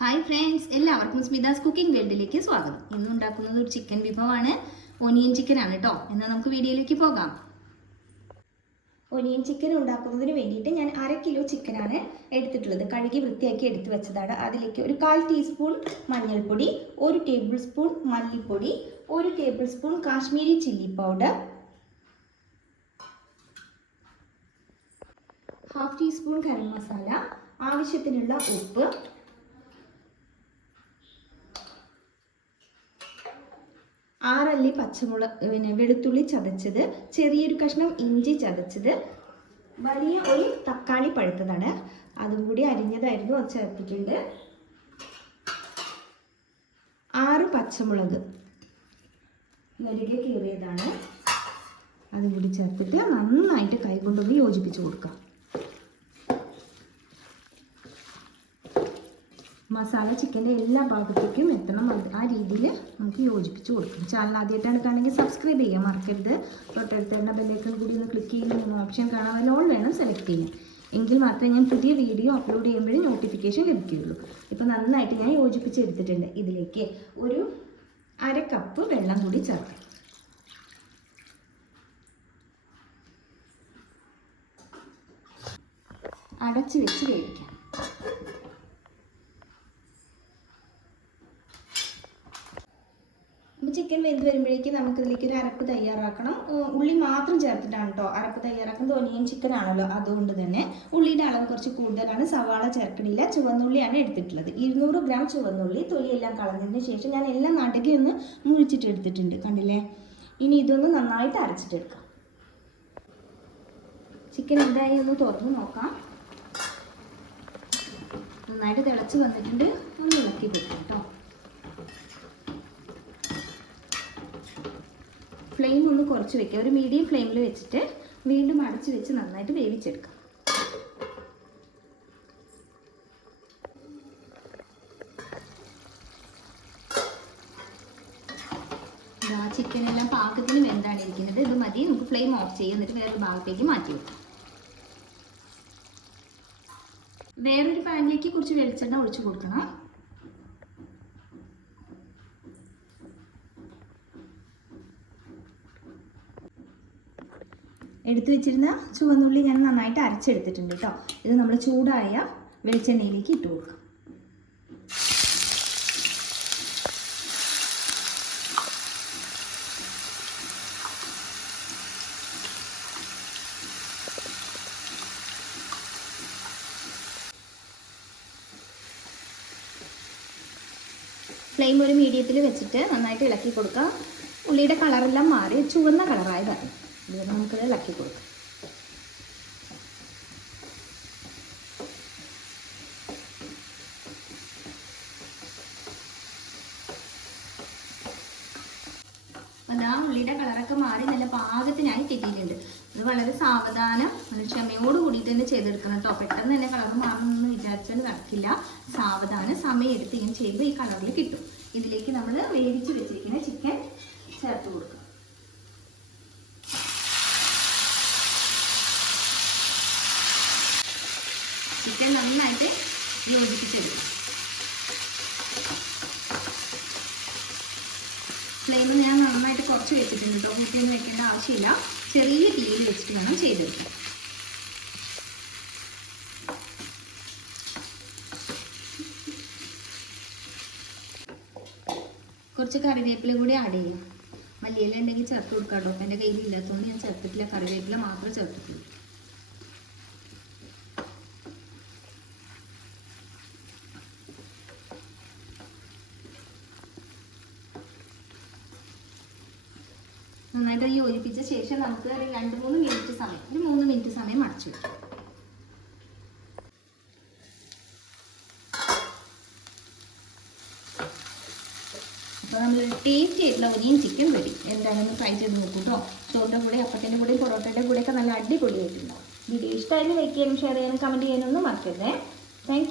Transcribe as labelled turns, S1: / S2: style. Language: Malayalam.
S1: ഹായ് ഫ്രണ്ട്സ് എല്ലാവർക്കും സ്മിതാസ് കുക്കിംഗ് വേൾഡിലേക്ക് സ്വാഗതം. ഇന്ന് ഉണ്ടാക്കുന്നത് ഒരു ചിക്കൻ വിഭവമാണ് ഒനിയൻ ചിക്കൻ ആണ് കേട്ടോ എന്നാൽ നമുക്ക് വീഡിയോയിലേക്ക് പോകാം. ഒനിയൻ ചിക്കൻ ഉണ്ടാക്കുന്നതിന് വേണ്ടിയിട്ട് ഞാൻ അര കിലോ ചിക്കനാണ് എടുത്തിട്ടുള്ളത്. കഴുകി വൃത്തിയാക്കി എടുത്തു വെച്ചതാണ്. അതിലേക്ക് ഒരു കാൽ ടീസ്പൂൺ മഞ്ഞൾപ്പൊടി ഒരു ടേബിൾ സ്പൂൺ മല്ലിപ്പൊടി ഒരു table spoon Kashmiri chilli powder half teaspoon garam masala ആവശ്യത്തിനുള്ള ഉപ്പ് ആറല്ലി പച്ചമുളക് പിന്നെ വെളുത്തുള്ളി ചതച്ചത് ചെറിയൊരു കഷ്ണം ഇഞ്ചി ചതച്ചത് വലിയ ഒരു തക്കാളി പഴുത്തതാണ്. അതും കൂടി അരിഞ്ഞതായിരുന്നു അത് ചേർത്തിട്ടുണ്ട് ആറ് പച്ചമുളക് മുരുകെ കീറിയതാണ്. അതും കൂടി ചേർത്തിട്ട് നന്നായിട്ട് കൈകൊണ്ടൊന്ന് യോജിപ്പിച്ച് കൊടുക്കാം. മസാല ചിക്കന്റെ എല്ലാ ഭാഗത്തേക്കും എത്തണം. നമുക്ക് യോജിപ്പിച്ച് കൊടുക്കും. ചാനൽ ആദ്യമായിട്ടാണ് കാണുമെങ്കിൽ സബ്സ്ക്രൈബ് ചെയ്യാൻ മറക്കരുത്. തൊട്ടടുത്ത് തന്നെ ബെല്ലൈക്കൺ കൂടി ഒന്ന് ക്ലിക്ക് ചെയ്യുന്ന മൂന്ന് ഓപ്ഷൻ കാണാൻ അതിൽ വേണം സെലക്ട് ചെയ്യാം എങ്കിൽ മാത്രമേ ഞാൻ പുതിയ വീഡിയോ അപ്ലോഡ് ചെയ്യുമ്പോഴേ നോട്ടിഫിക്കേഷൻ ലഭിക്കുകയുള്ളൂ. ഇപ്പോൾ നന്നായിട്ട് ഞാൻ യോജിപ്പിച്ച് എടുത്തിട്ടുണ്ട്. ഇതിലേക്ക് ഒരു അര കപ്പ് വെള്ളം കൂടി ചേർക്കാം. അടച്ച് വെച്ച് വേവിക്കാം. അപ്പോൾ ചിക്കൻ വെന്ത് വരുമ്പോഴേക്കും നമുക്കിതിലേക്ക് ഒരു അരപ്പ് തയ്യാറാക്കണം. ഉള്ളി മാത്രം ചേർത്തിട്ടാണ് കേട്ടോ അരപ്പ് തയ്യാറാക്കുന്നത്. ഒനിയൻ ചിക്കൻ ആണല്ലോ അതുകൊണ്ട് തന്നെ ഉള്ളിയുടെ അളവ് കുറച്ച് കൂടുതലാണ്. സവാള ചേർക്കണില്ല. ചുവന്നുള്ളിയാണ് എടുത്തിട്ടുള്ളത്. ഇരുന്നൂറ് ഗ്രാം ചുവന്നുള്ളി തൊലിയെല്ലാം കളഞ്ഞതിന് ശേഷം ഞാൻ എല്ലാം നടുകി ഒന്ന് മുഴിച്ചിട്ട് എടുത്തിട്ടുണ്ട്. കണ്ടില്ലേ? ഇനി ഇതൊന്ന് നന്നായിട്ട് അരച്ചിട്ടെടുക്കാം. ചിക്കൻ എന്തായി ഒന്ന് തുറന്ന് നോക്കാം. നന്നായിട്ട് തിളച്ച് വന്നിട്ടുണ്ട്. ഒന്ന് ഇളക്കി കൊടുക്കാം കേട്ടോ ഫ്ലെയിം ഒന്ന് കുറച്ച് വെക്കുക. ഒരു മീഡിയം ഫ്ലെയിമിൽ വെച്ചിട്ട് വീണ്ടും അടച്ച് വെച്ച് നന്നായിട്ട് വേവിച്ചെടുക്കാം. ഇതാ ചിക്കൻ എല്ലാം പാകത്തിന് വെന്താണ് ഇരിക്കുന്നത് ഇത് മതി. നമുക്ക് ഫ്ലെയിം ഓഫ് ചെയ്യാം. എന്നിട്ട് വേറൊരു ഭാഗത്തേക്ക് മാറ്റി വെക്കാം. വേറൊരു പാനിലേക്ക് കുറച്ച് വെളിച്ചെണ്ണ ഒഴിച്ചു കൊടുക്കണം. എടുത്തു വെച്ചിരുന്ന ചുവന്നുള്ളി ഞാൻ നന്നായിട്ട് അരച്ചെടുത്തിട്ടുണ്ട് കേട്ടോ ഇത് നമ്മൾ ചൂടായ വെളിച്ചെണ്ണയിലേക്ക് ഇട്ട് കൊടുക്കാം. ഫ്ലെയിം ഒരു മീഡിയത്തിൽ വെച്ചിട്ട് നന്നായിട്ട് ഇളക്കി കൊടുക്കുക ഉള്ളിയുടെ കളറെല്ലാം മാറി ചുവന്ന കളറായി വരണം ഇത് നമുക്കത് ഇളക്കി കൊടുക്കാം. മാറി നല്ല പാകത്തിനായി കിട്ടിയിട്ടുണ്ട് അത് വളരെ സാവധാനം ക്ഷമയോട് കൂടിയിട്ട് തന്നെ ചെയ്തെടുക്കണം കേട്ടോ. പെട്ടെന്ന് തന്നെ കളർ മാറണമെന്ന് വിചാരിച്ചാൽ നടക്കില്ല. സാവധാനം സമയം എടുത്ത് ഇങ്ങനെ ചെയ്യുമ്പോൾ ഈ കളറിൽ കിട്ടും. ഇതിലേക്ക് നമ്മൾ വേവിച്ച് വെച്ചിരിക്കുന്ന ചിക്കൻ ചേർത്ത് കൊടുക്കും ചിക്കൻ നന്നായിട്ട് യോജിപ്പിച്ചെടുക്കും. ഫ്ലെയിം ഞാൻ നന്നായിട്ട് കുറച്ച് വെച്ചിട്ടുണ്ട് കേട്ടോ കൂട്ടിയൊന്നും വെക്കേണ്ട ആവശ്യമില്ല. ചെറിയ തീയിൽ വെച്ചിട്ട് വേണം ചെയ്തെടുക്കാൻ. കുറച്ച് കറിവേപ്പില കൂടി ആഡ് ചെയ്യാം. മല്ലിയില ഉണ്ടെങ്കിൽ ചേർത്ത് കൊടുക്കാം കേട്ടോ എന്റെ കയ്യിൽ ഇല്ലാത്തതുകൊണ്ട് ഞാൻ ചേർത്തിട്ടില്ല. കറിവേപ്പില മാത്രമേ ചേർത്തിട്ടുള്ളൂ. നന്നായിട്ട് യോജിപ്പിച്ച ശേഷം നമുക്ക് ഒരു രണ്ട് മൂന്ന് മിനിറ്റ് സമയം ഒരു മൂന്ന് മിനിറ്റ് സമയം അടച്ചു വെക്കാം. അപ്പോൾ നമ്മൾ ടേസ്റ്റ് ചെയ്തിട്ടുള്ള ഒനിയൻ ചിക്കൻ റെഡി എന്താണെന്ന് ട്രൈ ചെയ്ത് നോക്കൂ കേട്ടോ ചോറിന്റെ കൂടെ അപ്പത്തിന്റെ കൂടെ പൊറോട്ടയുടെ കൂടെയൊക്കെ നല്ല അടിപൊളിയായിട്ടുണ്ടാവും വീഡിയോ ഇഷ്ടമായാലും ലൈക്ക് ചെയ്യാനും ഷെയർ ചെയ്യാനും കമന്റ് ചെയ്യാനൊന്നും മറക്കരുതേ. താങ്ക്